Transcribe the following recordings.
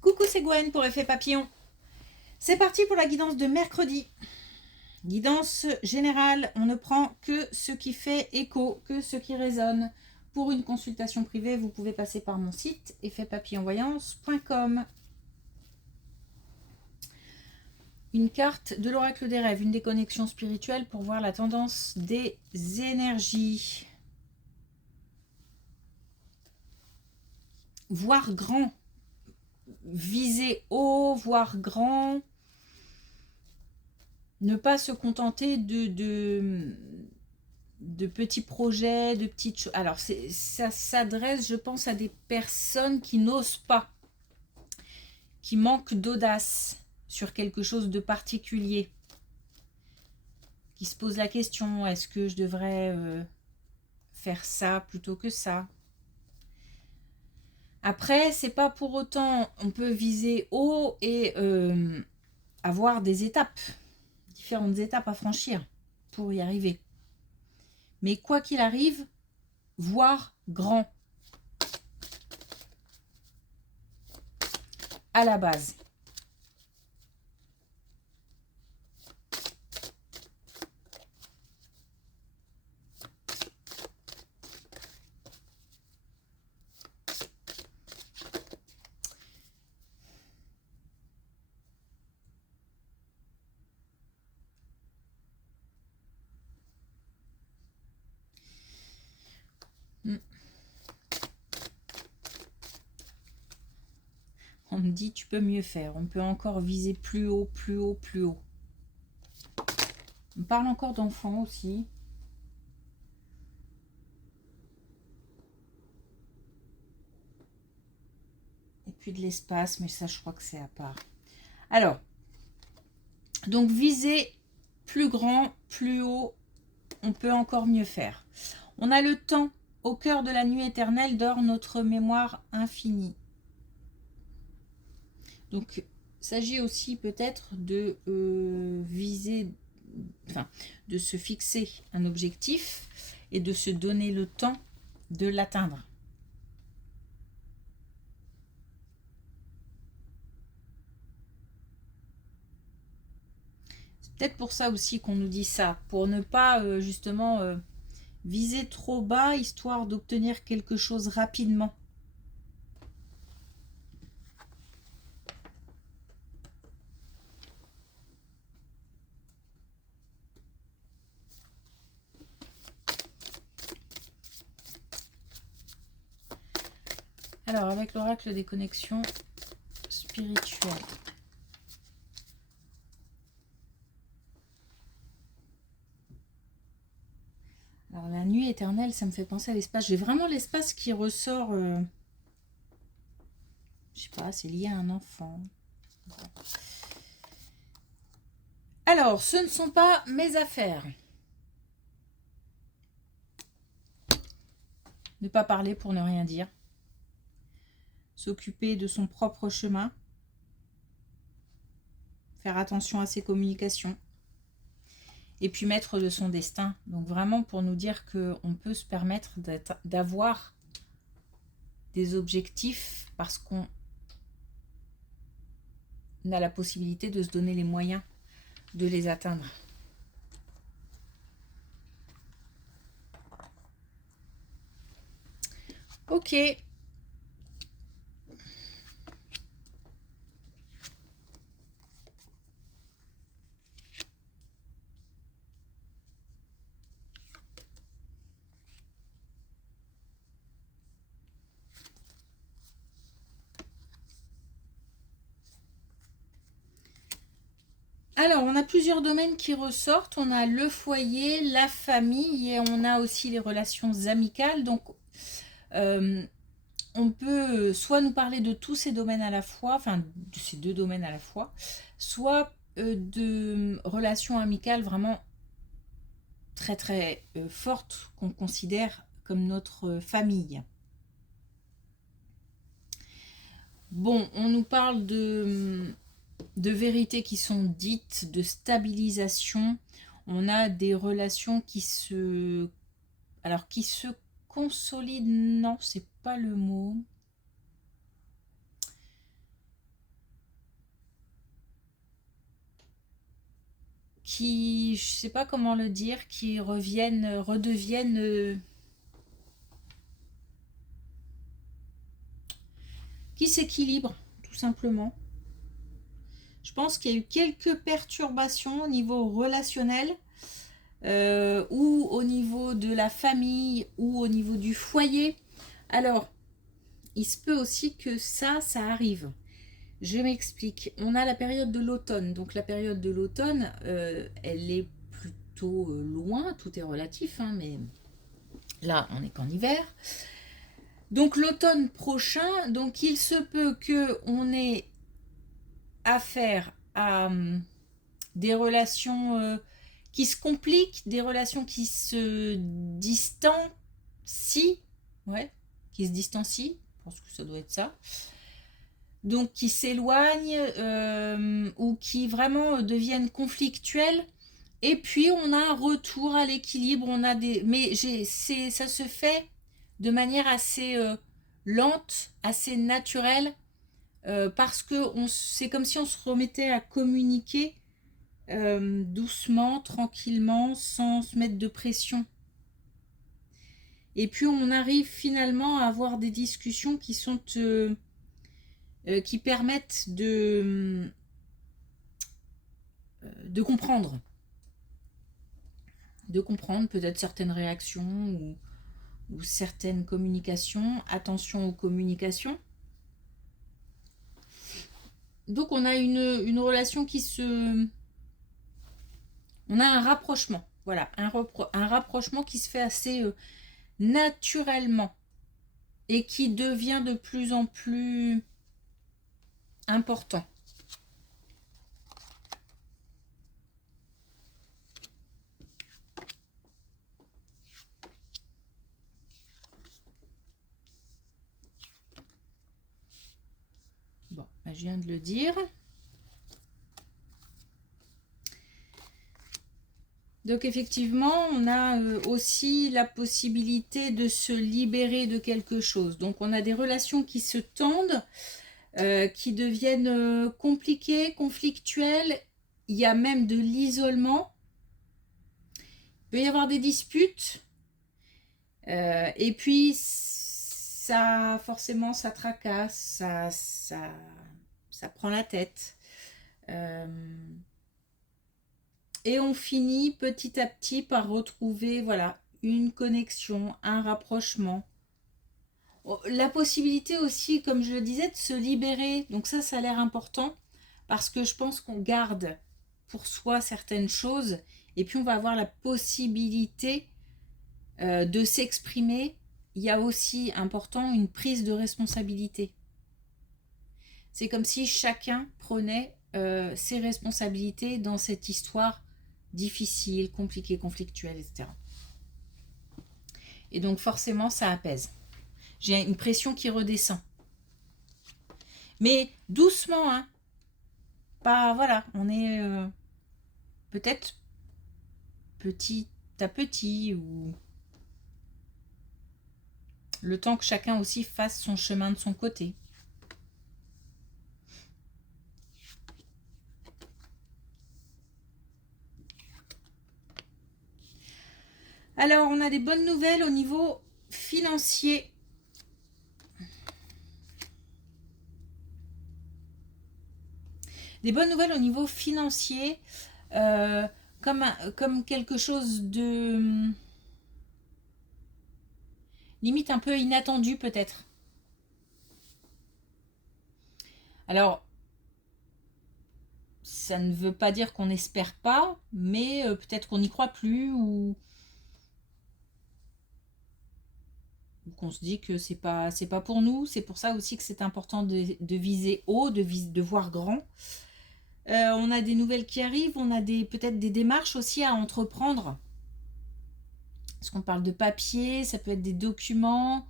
Coucou, c'est Gwen pour Effet Papillon. C'est parti pour la guidance de mercredi. Guidance générale, on ne prend que ce qui fait écho, que ce qui résonne. Pour une consultation privée, vous pouvez passer par mon site effetpapillonvoyance.com. Une carte de l'oracle des rêves, une déconnexion spirituelle pour voir la tendance des énergies. Voir grand, viser haut, voir grand. Ne pas se contenter de petits projets, de petites choses. Alors, ça s'adresse, je pense, à des personnes qui n'osent pas, qui manquent d'audace sur quelque chose de particulier, qui se posent la question, est-ce que je devrais faire ça plutôt que ça? Après, c'est pas pour autant, on peut viser haut et avoir des étapes, différentes étapes à franchir pour y arriver. Mais quoi qu'il arrive, voir grand à la base. On me dit tu peux mieux faire, on peut encore viser plus haut, plus haut, plus haut. On parle encore d'enfants aussi. Et puis de l'espace, mais ça je crois que c'est à part. Alors, donc viser plus grand, plus haut, on peut encore mieux faire. On a le temps, au cœur de la nuit éternelle dort notre mémoire infinie. Donc, il s'agit aussi peut-être de viser, enfin, de se fixer un objectif et de se donner le temps de l'atteindre. C'est peut-être pour ça aussi qu'on nous dit ça, pour ne pas justement viser trop bas, histoire d'obtenir quelque chose rapidement. Alors, avec l'oracle des connexions spirituelles. Alors, la nuit éternelle, ça me fait penser à l'espace. J'ai vraiment l'espace qui ressort. Je sais pas, c'est lié à un enfant. Bon. Alors, ce ne sont pas mes affaires. Ne pas parler pour ne rien dire. S'occuper de son propre chemin. Faire attention à ses communications. Et puis maître de son destin. Donc vraiment pour nous dire qu'on peut se permettre d'avoir des objectifs parce qu'on a la possibilité de se donner les moyens de les atteindre. Ok. Alors, on a plusieurs domaines qui ressortent. On a le foyer, la famille et on a aussi les relations amicales. Donc, on peut soit nous parler de tous ces domaines à la fois, enfin, de ces deux domaines à la fois, soit de relations amicales vraiment très très fortes qu'on considère comme notre famille. Bon, on nous parle de vérités qui sont dites, de stabilisation. On a des relations qui se... Alors, qui se consolident, non, c'est pas le mot. qui, je sais pas comment le dire, qui redeviennent, qui s'équilibrent, tout simplement. Je pense qu'il y a eu quelques perturbations au niveau relationnel, ou au niveau de la famille, ou au niveau du foyer. Alors, il se peut aussi que ça arrive. Je m'explique. On a la période de l'automne. Donc la période de l'automne, elle est plutôt loin. Tout est relatif, hein, mais là, on n'est qu'en hiver. Donc l'automne prochain, donc il se peut qu'on ait affaire à des relations qui se compliquent, des relations qui se distancient, ouais, qui se distancient, je pense que ça doit être ça. Donc qui s'éloignent ou qui vraiment deviennent conflictuels. Et puis on a un retour à l'équilibre, on a des, mais ça se fait de manière assez lente, assez naturelle, parce que c'est comme si on se remettait à communiquer doucement, tranquillement, sans se mettre de pression. Et puis on arrive finalement à avoir des discussions qui sont qui permettent de comprendre peut-être certaines réactions ou certaines communications. Attention aux communications. Donc on a une relation qui se... On a un rapprochement. Voilà, un rapprochement qui se fait assez naturellement et qui devient de plus en plus important. Bon, je viens de le dire. Donc effectivement, on a aussi la possibilité de se libérer de quelque chose. Donc on a des relations qui se tendent, qui deviennent compliquées, conflictuelles. Il y a même de l'isolement. Il peut y avoir des disputes. Et puis, ça, forcément, ça tracasse, ça prend la tête. Et on finit petit à petit par retrouver, voilà, une connexion, un rapprochement. La possibilité aussi, comme je le disais, de se libérer. Donc ça a l'air important parce que je pense qu'on garde pour soi certaines choses et puis on va avoir la possibilité de s'exprimer. Il y a aussi important une prise de responsabilité. C'est comme si chacun prenait ses responsabilités dans cette histoire difficile, compliquée, conflictuelle, etc. Et donc forcément ça apaise. J'ai une pression qui redescend. Mais doucement, hein. Pas, voilà, on est peut-être petit à petit ou le temps que chacun aussi fasse son chemin de son côté. Alors, on a des bonnes nouvelles au niveau financier. Des bonnes nouvelles au niveau financier, comme quelque chose de limite un peu inattendu peut-être. Alors, ça ne veut pas dire qu'on n'espère pas, mais peut-être qu'on n'y croit plus ou qu'on se dit que c'est pas pour nous. C'est pour ça aussi que c'est important de viser haut, de voir grand. On a des nouvelles qui arrivent, on a peut-être des démarches aussi à entreprendre. Parce qu'on parle de papier, ça peut être des documents,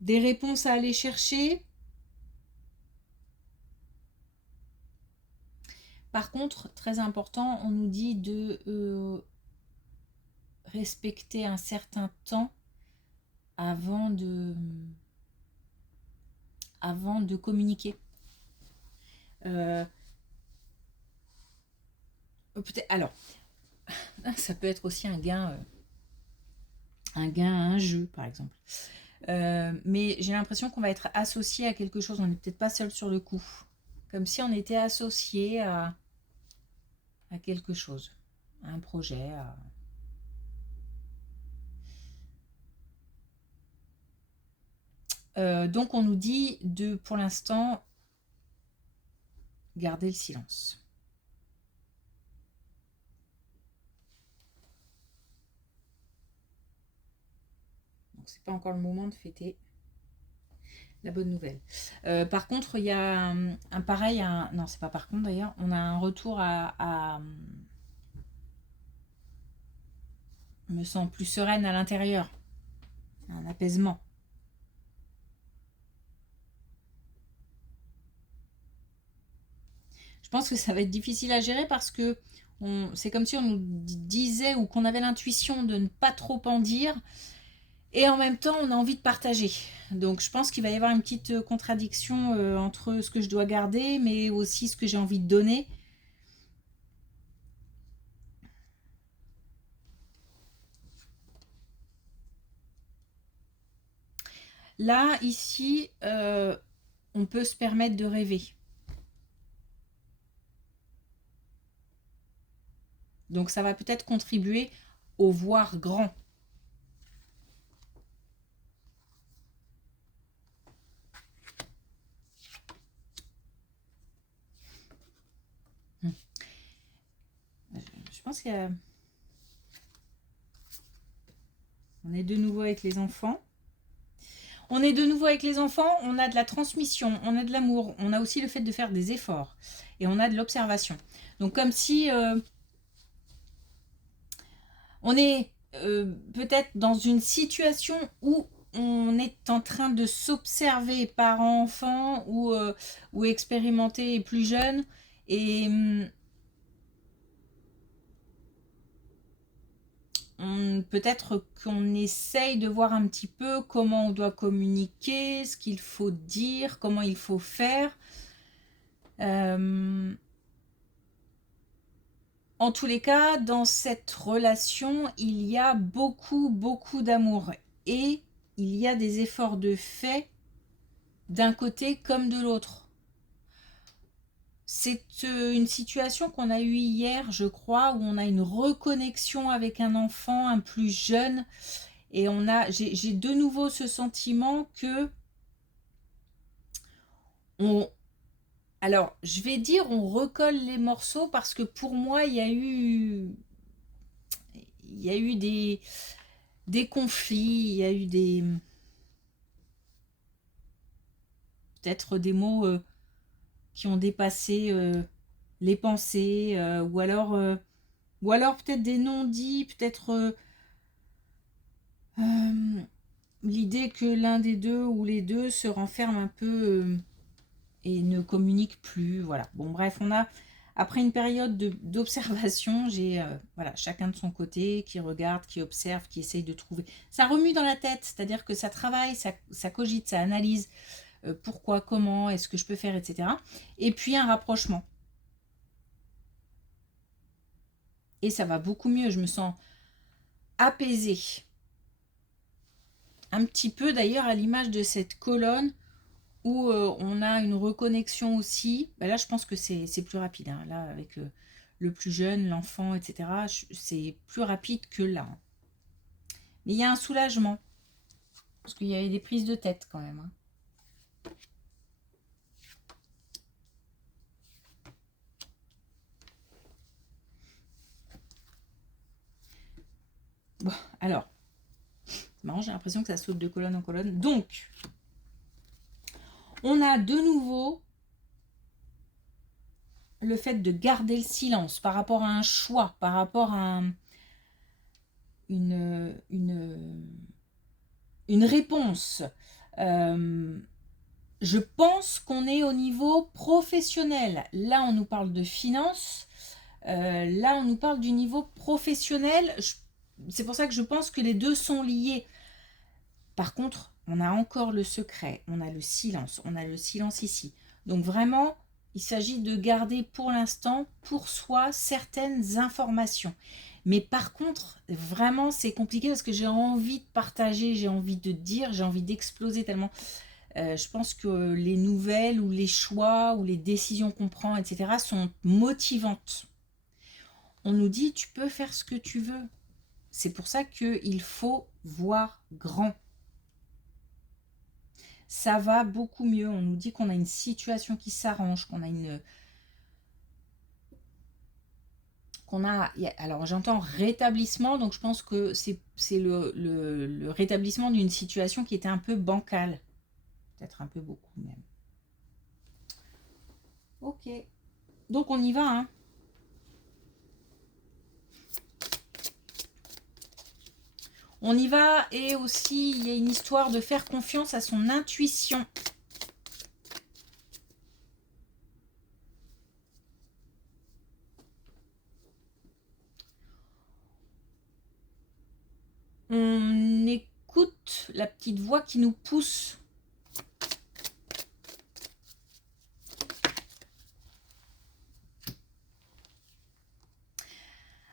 des réponses à aller chercher. Par contre, très important, on nous dit de respecter un certain temps avant de communiquer. peut-être, alors, ça peut être aussi un gain à un jeu, par exemple. Mais j'ai l'impression qu'on va être associé à quelque chose. On n'est peut-être pas seul sur le coup. Comme si on était associé à quelque chose, à un projet. Donc on nous dit de, pour l'instant, garder le silence. Donc c'est pas encore le moment de fêter la bonne nouvelle. Par contre, il y a un pareil, non c'est pas par contre d'ailleurs, on a un retour à me sens plus sereine à l'intérieur, un apaisement. Je pense que ça va être difficile à gérer parce que c'est comme si on nous disait ou qu'on avait l'intuition de ne pas trop en dire et en même temps on a envie de partager. Donc je pense qu'il va y avoir une petite contradiction entre ce que je dois garder mais aussi ce que j'ai envie de donner. Là, ici, on peut se permettre de rêver. Donc ça va peut-être contribuer au voir grand. Je pense qu'il y a... On est de nouveau avec les enfants. On est de nouveau avec les enfants, on a de la transmission, on a de l'amour, on a aussi le fait de faire des efforts et on a de l'observation. Donc comme si on est peut-être dans une situation où on est en train de s'observer parent-enfant ou expérimenter plus jeune et peut-être qu'on essaye de voir un petit peu comment on doit communiquer, ce qu'il faut dire, comment il faut faire. En tous les cas, dans cette relation, il y a beaucoup, beaucoup d'amour. Et il y a des efforts de fait d'un côté comme de l'autre. C'est une situation qu'on a eue hier, je crois, où on a une reconnexion avec un enfant, un plus jeune. Et j'ai de nouveau ce sentiment que alors, je vais dire on recolle les morceaux parce que pour moi, il y a eu des conflits, il y a eu peut-être des mots qui ont dépassé les pensées, ou alors peut-être des non-dits, peut-être l'idée que l'un des deux ou les deux se renferment un peu et ne communiquent plus. Voilà. Bon, bref, après une période d'observation, j'ai voilà, chacun de son côté qui regarde, qui observe, qui essaye de trouver. Ça remue dans la tête, c'est-à-dire que ça travaille, ça cogite, ça analyse. Pourquoi, comment, est-ce que je peux faire, etc. Et puis un rapprochement. Et ça va beaucoup mieux, je me sens apaisée. Un petit peu d'ailleurs à l'image de cette colonne où on a une reconnexion aussi. Ben là, je pense que c'est plus rapide. Hein. Là, avec le plus jeune, l'enfant, etc., c'est plus rapide que là. Hein. Mais il y a un soulagement. Parce qu'il y avait des prises de tête quand même. Hein. Bon, alors, c'est marrant, j'ai l'impression que ça saute de colonne en colonne. Donc, on a de nouveau le fait de garder le silence par rapport à un choix, par rapport à une réponse. Je pense qu'on est au niveau professionnel. Là, on nous parle de finances. Là, on nous parle du niveau professionnel. C'est pour ça que je pense que les deux sont liés. Par contre, on a encore le secret, on a le silence ici. Donc vraiment, il s'agit de garder pour l'instant pour soi certaines informations. Mais par contre, vraiment, c'est compliqué parce que j'ai envie de partager, j'ai envie de dire, j'ai envie d'exploser tellement. Je pense que les nouvelles ou les choix ou les décisions qu'on prend, etc. sont motivantes. On nous dit, tu peux faire ce que tu veux. C'est pour ça qu'il faut voir grand. Ça va beaucoup mieux. On nous dit qu'on a une situation qui s'arrange, qu'on a une... Alors j'entends rétablissement, donc je pense que c'est le rétablissement d'une situation qui était un peu bancale. Peut-être un peu beaucoup même. Ok. Donc on y va, hein. On y va, et aussi il y a une histoire de faire confiance à son intuition. On écoute la petite voix qui nous pousse.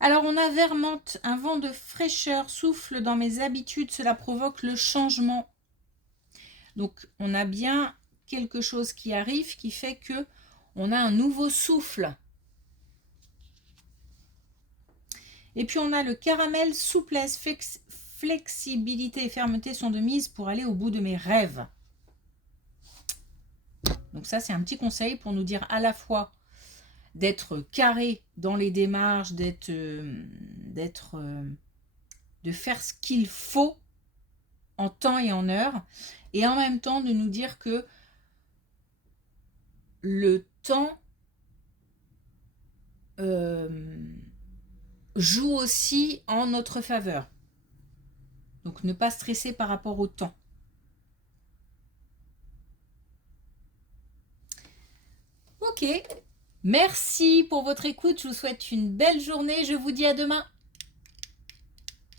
Alors on a Vermante, un vent de fraîcheur souffle dans mes habitudes, cela provoque le changement. Donc on a bien quelque chose qui arrive qui fait que on a un nouveau souffle. Et puis on a le caramel, souplesse, flexibilité et fermeté sont de mise pour aller au bout de mes rêves. Donc ça c'est un petit conseil pour nous dire à la fois d'être carré dans les démarches, de faire ce qu'il faut en temps et en heure, et en même temps de nous dire que le temps joue aussi en notre faveur. Donc ne pas stresser par rapport au temps. Ok, merci pour votre écoute, je vous souhaite une belle journée, je vous dis à demain.